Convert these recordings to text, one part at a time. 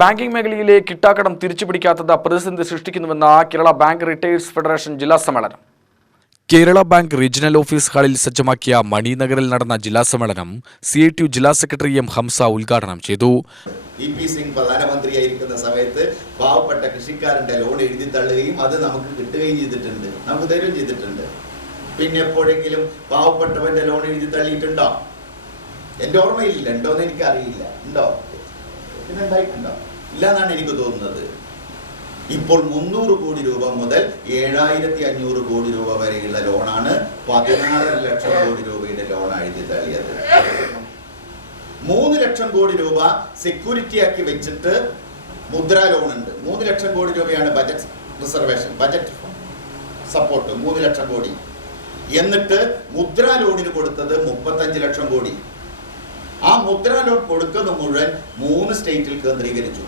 Banking മേഖലയിലെ കിട്ടാക്കടം തിരിച്ചുപിടിക്കാത്തത് പ്രതിസന്ധി സൃഷ്ടിക്കുന്നുവെന്ന Kerala bank retires federation ജില്ലാ സമ്മേളനം. കേരള ബാങ്ക് റീജിയണൽ ഓഫീസ് ഹാളിൽ സജ്ജമാക്കിയ മണിനഗറിൽ നടന്ന ജില്ലാ സമ്മേളനം CITU ജില്ലാ സെക്രട്ടറി M. ഹംസ ഉദ്ഘാടനം ചെയ്തു. EP സിംഗ് പ്രധാനമന്ത്രിയായിരിക്കുന്ന സമയത്ത് പാവപ്പെട്ട കൃഷിക്കാരന്റെ ലോൺ എഴുതി തള്ളുകയും അത് നമുക്ക് കിട്ടുകയും ചെയ്തിട്ടുണ്ട്, നമുക്ക് തരുകയും ചെയ്തിട്ടുണ്ട്. പിന്നെ എപ്പോഴെങ്കിലും പാവപ്പെട്ടവന്റെ ലോൺ എഴുതി തള്ളിയിട്ടുണ്ടോ? എൻ്റെ ഓർമ്മയില്ല, ഉണ്ടോന്ന് എനിക്ക് അറിയില്ല. ഉണ്ടോ? പിന്നെ ഉണ്ടായിട്ടുണ്ടോ? ഇല്ല എന്നാണ് എനിക്ക് തോന്നുന്നത്. ഇപ്പോൾ 300 കോടി രൂപ മുതൽ 7500 കോടി രൂപ വരെയുള്ള ലോണാണ് 16 ലക്ഷം കോടി രൂപയുടെ ലോൺ എഴുതി തള്ളിയത്. 3 ലക്ഷം കോടി രൂപ സെക്യൂരിറ്റി ആക്കി വെച്ചിട്ട് മുദ്രാ ലോൺ ഉണ്ട്. 3 ലക്ഷം കോടി രൂപയാണ് budget reservation, budget support 3 lakh crore. എന്നിട്ട് മുദ്രാ ലോണിന് കൊടുത്തത് 35 ലക്ഷം കോടി. ആ മുദ്രാ ലോൺ കൊടുക്കുന്ന മുഴുവൻ 3 സ്റ്റേറ്റിൽ കേന്ദ്രീകരിച്ചു.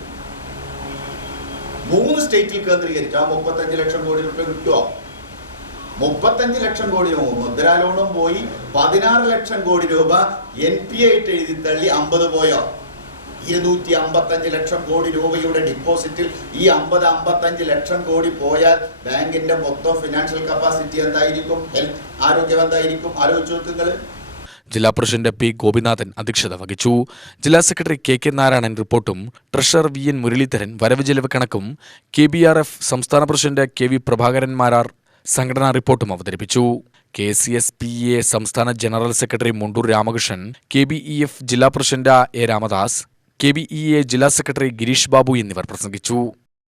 3 സ്റ്റേറ്റിൽ കേന്ദ്രീകരിച്ചു. ആ 35 ലക്ഷം കോടി രൂപ കിട്ടുമോ? 35 ലക്ഷം കോടി രൂപ മുദ്രാ ലോണും പോയി. 16 ലക്ഷം കോടി രൂപ NPA ആയിട്ട് എഴുതി തള്ളി. 50 പോയോ? 255 ലക്ഷം കോടി രൂപയുടെ ഡിപ്പോസിറ്റിൽ ഈ 50-55 ലക്ഷം കോടി പോയാൽ ബാങ്കിന്റെ മൊത്തം ഫിനാൻഷ്യൽ കപ്പാസിറ്റി എന്തായിരിക്കും? ഹെൽത്ത് ആരോഗ്യം എന്തായിരിക്കും? ആലോചിച്ച് നോക്കുങ്ങൾ. ജില്ലാ പ്രസിഡന്റ് P. ഗോപിനാഥൻ അധ്യക്ഷത വഹിച്ചു. ജില്ലാ സെക്രട്ടറി K. നാരായണൻ റിപ്പോർട്ടും ട്രഷറർ VN മുരളീധരൻ വരവ് ചെലവ് കണക്കും, KBRF സംസ്ഥാന പ്രസിഡന്റ് KV പ്രഭാകരൻ മാരാർ സംഘടനാ റിപ്പോർട്ടും അവതരിപ്പിച്ചു. KCSPEA സംസ്ഥാന general secretary Mundur Ramakrishnan, KBEF ജില്ലാ പ്രസിഡന്റ് A. രാമദാസ്, KBEA ജില്ലാ സെക്രട്ടറി ഗിരീഷ് ബാബു എന്നിവർ പ്രസംഗിച്ചു.